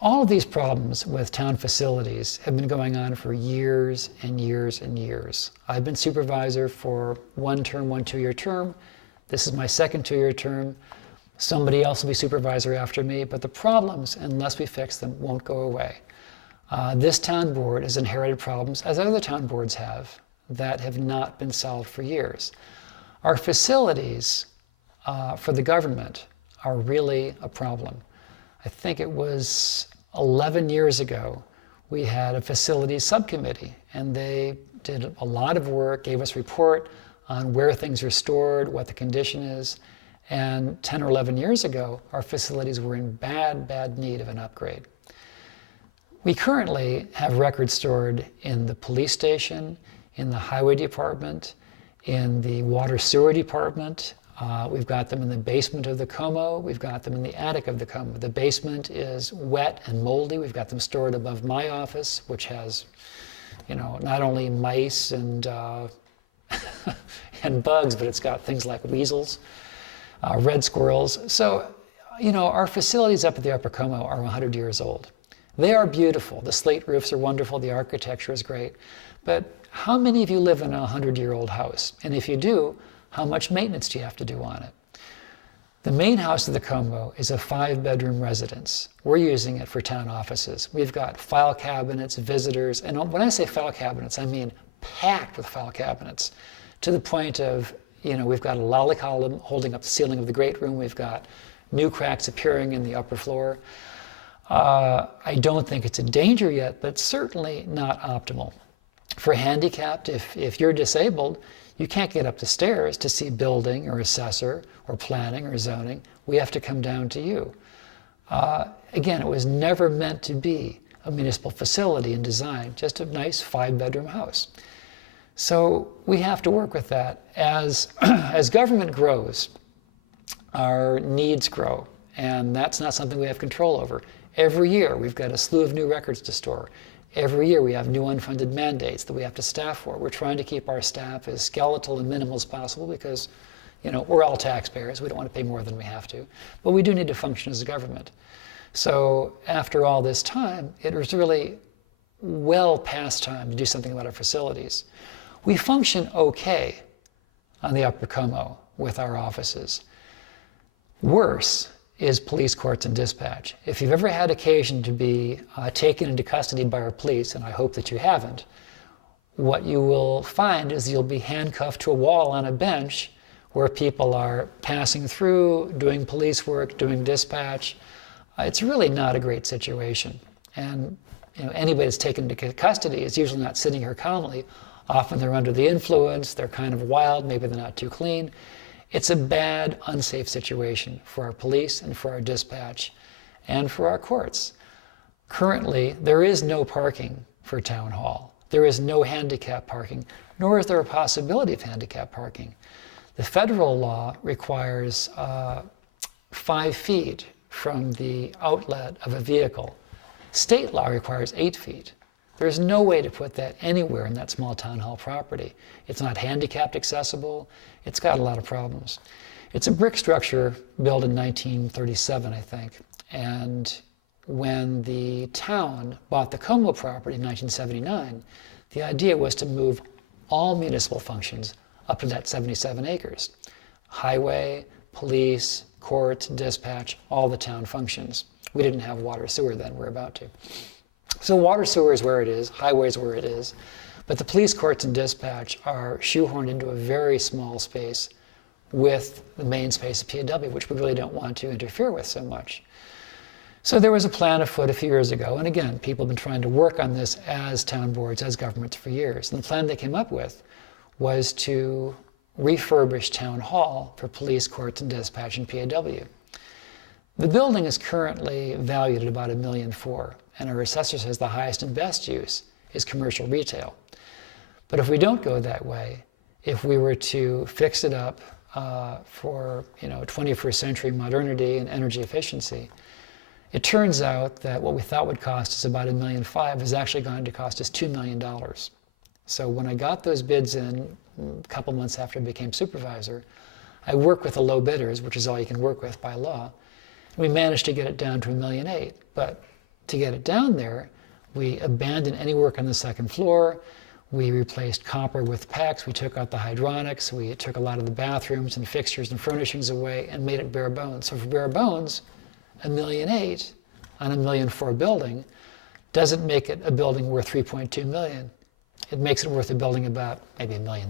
All of these problems with town facilities have been going on for years and years and years. I've been supervisor for one 2-year term. This is my second 2-year term. Somebody else will be supervisor after me, but the problems, unless we fix them, won't go away. This town board has inherited problems, as other town boards have, that have not been solved for years. Our facilities for the government are really a problem. I think it was 11 years ago, we had a facilities subcommittee, and they did a lot of work, gave us a report on where things are stored, what the condition is. And 10 or 11 years ago, our facilities were in bad need of an upgrade. We currently have records stored in the police station, in the highway department, in the water sewer department. We've got them in the basement of the Comeau. We've got them in the attic of the Comeau. The basement is wet and moldy. We've got them stored above my office, which has, not only mice and and bugs, but it's got things like weasels, red squirrels. So, our facilities up at the Upper Comeau are 100 years old. They are beautiful. The slate roofs are wonderful. The architecture is great. But how many of you live in a 100-year-old house? And if you do, how much maintenance do you have to do on it? The main house of the Comeau is a 5-bedroom residence. We're using it for town offices. We've got file cabinets, visitors, and when I say file cabinets, I mean packed with file cabinets, to the point of, we've got a lolly column holding up the ceiling of the great room. We've got new cracks appearing in the upper floor. I don't think it's a danger yet, but certainly not optimal. For handicapped, if you're disabled, you can't get up the stairs to see building or assessor or planning or zoning. We have to come down to you. Again, it was never meant to be a municipal facility in design, just a nice 5-bedroom house. So we have to work with that. As government grows, our needs grow, and that's not something we have control over. Every year, we've got a slew of new records to store. Every year, we have new unfunded mandates that we have to staff for. We're trying to keep our staff as skeletal and minimal as possible because, we're all taxpayers. We don't want to pay more than we have to. But we do need to function as a government. So after all this time, it was really well past time to do something about our facilities. We function okay on the Upper Comeau with our offices. Worse is police, courts, and dispatch. If you've ever had occasion to be taken into custody by our police, and I hope that you haven't, what you will find is you'll be handcuffed to a wall on a bench where people are passing through, doing police work, doing dispatch. It's really not a great situation. And anybody that's taken into custody is usually not sitting here calmly. Often they're under the influence, they're kind of wild, maybe they're not too clean. It's a bad, unsafe situation for our police and for our dispatch and for our courts. Currently, there is no parking for town hall. There is no handicap parking, nor is there a possibility of handicap parking. The federal law requires 5 feet from the outlet of a vehicle. State law requires 8 feet. There's no way to put that anywhere in that small town hall property. It's not handicapped accessible. It's got a lot of problems. It's a brick structure built in 1937, I think. And when the town bought the Comeau property in 1979, the idea was to move all municipal functions up to that 77 acres. Highway, police, court, dispatch, all the town functions. We didn't have water sewer then, we're about to. So water sewer is where it is, highway is where it is, but the police, courts, and dispatch are shoehorned into a very small space with the main space of PAW, which we really don't want to interfere with so much. So there was a plan afoot a few years ago, and again, people have been trying to work on this as town boards, as governments for years. And the plan they came up with was to refurbish town hall for police, courts, and dispatch and PAW. The building is currently valued at about $1.4 million, and our assessor says the highest and best use is commercial retail. But if we don't go that way, if we were to fix it up for 21st century modernity and energy efficiency, it turns out that what we thought would cost us about $1.5 million is actually going to cost us $2 million. So when I got those bids in a couple months after I became supervisor, I worked with the low bidders, which is all you can work with by law. We managed to get it down to $1.8 million, but to get it down there, we abandoned any work on the second floor. We replaced copper with PEX. We took out the hydronics. We took a lot of the bathrooms and fixtures and furnishings away and made it bare bones. So for bare bones, $1.8 million on a $1.4 million building doesn't make it a building worth $3.2 million. It makes it worth a building about maybe $1.6 million.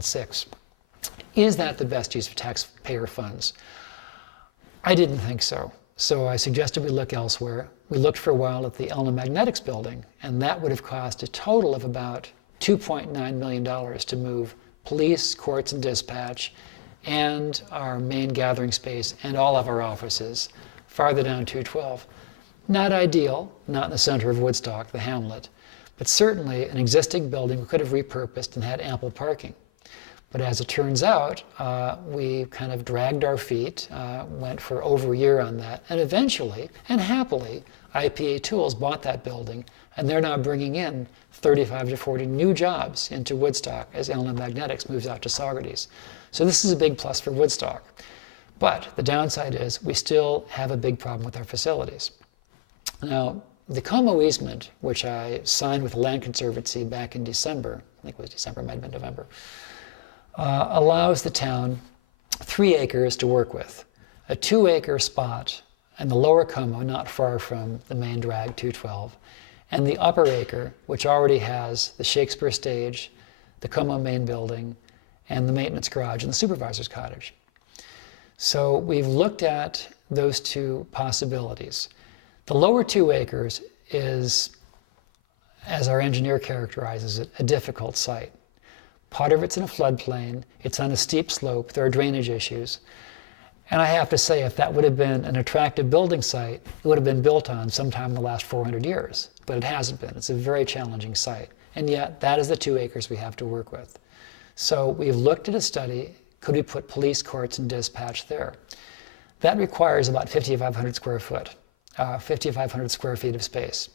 Is that the best use of taxpayer funds? I didn't think so. So I suggested we look elsewhere. We looked for a while at the Elna Magnetics building, and that would have cost a total of about $2.9 million to move police, courts, and dispatch, and our main gathering space, and all of our offices farther down 212. Not ideal, not in the center of Woodstock, the hamlet, but certainly an existing building we could have repurposed and had ample parking. But as it turns out, we kind of dragged our feet, went for over a year on that, and eventually, and happily, IPA Tools bought that building, and they're now bringing in 35 to 40 new jobs into Woodstock as Elna Magnetics moves out to Saugerties. So this is a big plus for Woodstock. But the downside is we still have a big problem with our facilities. Now, the Comeau easement, which I signed with the Land Conservancy back in December, I think it was December, might have been November, allows the town 3 acres to work with. A 2-acre spot in the lower Comeau, not far from the main drag, 212, and the upper acre, which already has the Shakespeare stage, the Comeau main building, and the maintenance garage and the supervisor's cottage. So we've looked at those 2 possibilities. The lower 2 acres is, as our engineer characterizes it, a difficult site. Part of it's in a floodplain, it's on a steep slope, there are drainage issues. And I have to say, if that would have been an attractive building site, it would have been built on sometime in the last 400 years. But it hasn't been. It's a very challenging site. And yet, that is the 2 acres we have to work with. So we've looked at a study, could we put police, courts, and dispatch there? That requires about 5,500 square foot, 5,500 square feet of space.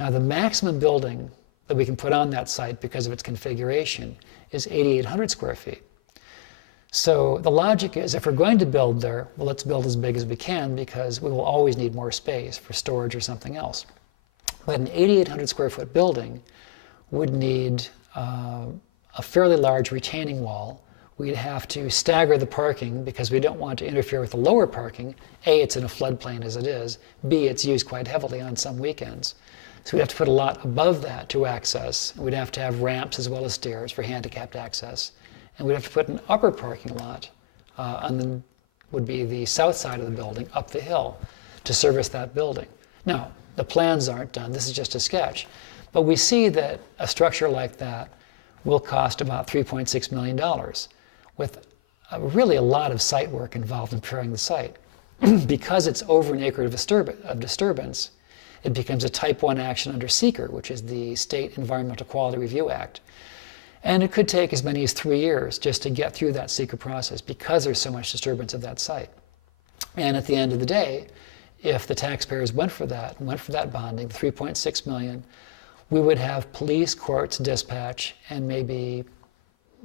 Now, the maximum building that we can put on that site because of its configuration is 8,800 square feet. So the logic is, if we're going to build there, well, let's build as big as we can because we will always need more space for storage or something else. But an 8,800 square foot building would need a fairly large retaining wall. We'd have to stagger the parking because we don't want to interfere with the lower parking. A, it's in a floodplain as it is. B, it's used quite heavily on some weekends. So we'd have to put a lot above that to access. We'd have to have ramps as well as stairs for handicapped access. And we'd have to put an upper parking lot would be the south side of the building, up the hill, to service that building. Now, the plans aren't done. This is just a sketch. But we see that a structure like that will cost about $3.6 million, with really a lot of site work involved in preparing the site. Because it's over an acre of disturbance, it becomes a Type 1 action under SEQR, which is the State Environmental Quality Review Act. And it could take as many as 3 years just to get through that SEQR process because there's so much disturbance of that site. And at the end of the day, if the taxpayers went for that bonding, the $3.6 million, we would have police, courts, dispatch, and maybe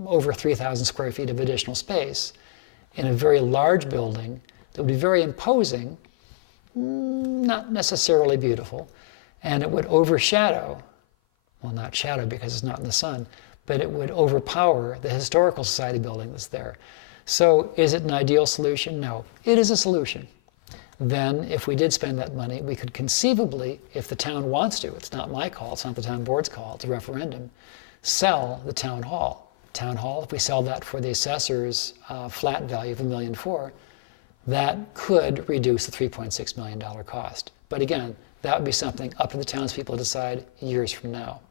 over 3,000 square feet of additional space in a very large building that would be very imposing, not necessarily beautiful, and it would overshadow, well, not shadow because it's not in the sun, but it would overpower the Historical Society building that's there. So is it an ideal solution? No. It is a solution. Then, if we did spend that money, we could conceivably, if the town wants to, it's not my call, it's not the town board's call, it's a referendum, sell the town hall. Town hall, if we sell that for the assessor's flat value of $1.4 million, that could reduce the $3.6 million cost. But again, that would be something up to the townspeople to decide years from now.